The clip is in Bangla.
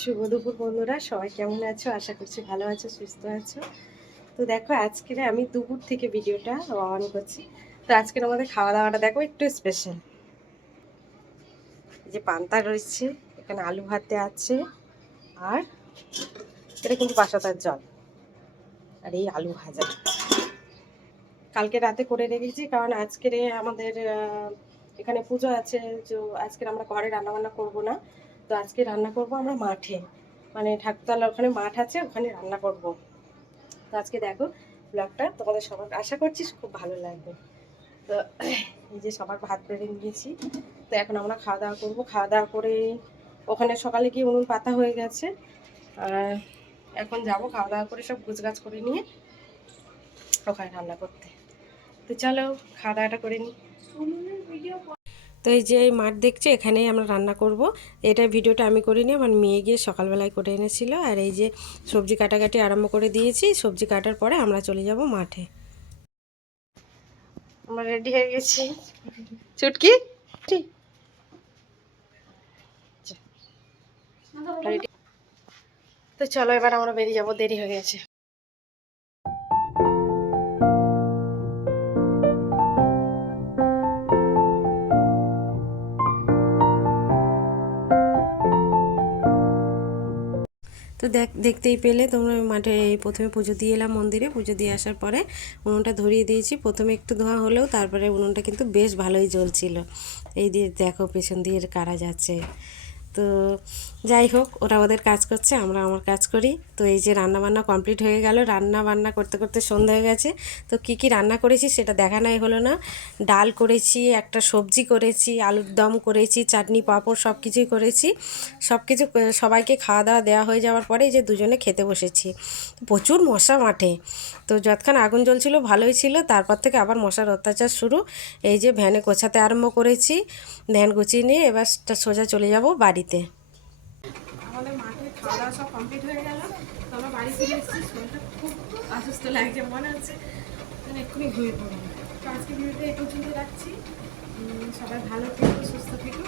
শুভ দুপুর বন্ধুরা, সবাই কেমন আছো? আশা করছি ভালো আছো, সুস্থ আছো। তো দেখো, আজকের আমি দুপুর থেকে ভিডিওটা অন করছি। তো আজকের আমাদের খাওয়া দাওয়াটা দেখো একটু স্পেশাল। যে পান্তা রয়েছে, এখানে আলু ভাতে আছে, আর এটা কিন্তু বাসাতার জল, আর এই আলু ভাজা কালকে রাতে করে রেখেছি, কারণ আজকের আমাদের এখানে পুজো আছে। তো আজকের আমরা ঘরে রান্না বান্না করবো না। তো আজকে রান্না করব আমরা মাঠে, মানে ঠাকুরতলার ওখানে মাঠ আছে, ওখানে রান্না করব। তো আজকে দেখো ব্লগটা তোমাদের সবার আশা করছি খুব ভালো লাগবে। তো এই যে সবার ভাত বেড়ে নিয়েছি। তো এখন আমরা খাওয়া দাওয়া করবো। খাওয়া দাওয়া করে ওখানে সকালে গিয়ে উনুন পাতা হয়ে গেছে, আর এখন যাব খাওয়া দাওয়া করে সব গুছগাছ করে নিয়ে ওখানে রান্না করতে। তো চলো খাওয়া দাওয়াটা করে নিই। তো এই যে মাঠ দেখছো, এখানেই আমরা রান্না করব। এটা ভিডিওটা আমি করিনি, আমার মেয়ে গিয়ে সকালবেলায় করে এনেছিল। আর এই যে সবজি কাটাকাটি আরম্ভ করে দিয়েছি। সবজি কাটার পরে আমরা চলে যাব মাঠে। আমরা রেডি হয়ে গেছি। চুটকি তো চলো এবার আমরা বেরিয়ে যাবো, দেরি হয়ে গেছে। তো দেখতেই পেলে তোমরা, মাঠে প্রথমে পুজো দিয়ে এলাম মন্দিরে। পুজো দিয়ে আসার পরে উনুনটা ধরিয়ে দিয়েছি। প্রথমে একটু ধোঁয়া হলেও তারপরে উনুনটা কিন্তু বেশ ভালোই জ্বলছিল। এই দিয়ে দেখো পেছন দিয়ে কারা যাচ্ছে। তো যাই হোক, ওরা ওদের কাজ করছে, আমরা আমার কাজ করি। তো এই যে রান্না বান্না কমপ্লিট হয়ে গেল। রান্না বান্না করতে করতে সন্ধ্যা হয়ে গেছে। তো কি কি রান্না করেছি সেটা দেখানোই হলো না। ডাল করেছি, একটা সবজি করেছি, আলুর দম করেছি, চাটনি পাঁপড় সব কিছুই করেছি। সব কিছু সবাইকে খাওয়া দাওয়া দেওয়া হয়ে যাওয়ার পরে এই যে দুজনে খেতে বসেছি। প্রচুর মশা মাঠে। তো যতক্ষণ আগুন জ্বলছিল ভালোই ছিল, তারপর থেকে আবার মশার অত্যাচার শুরু। এই যে ভ্যানে গোছাতে আরম্ভ করেছি। ভ্যান গুছিয়ে নিয়ে এবার সোজা চলে যাব বাড়িতে। আমাদের মাঠে খাওয়া দাওয়া সব কমপ্লিট হয়ে গেল। তো আমরা বাড়ি ফিরে এসেছি। শরীরটা খুব অসুস্থ লাগছে, মনে হচ্ছে এক্ষুনি ঘুমিয়ে পড়বো। তো আজকে ভিডিওটা এই পর্যন্ত রাখছি। সবাই ভালো থেকো, সুস্থ থেকো।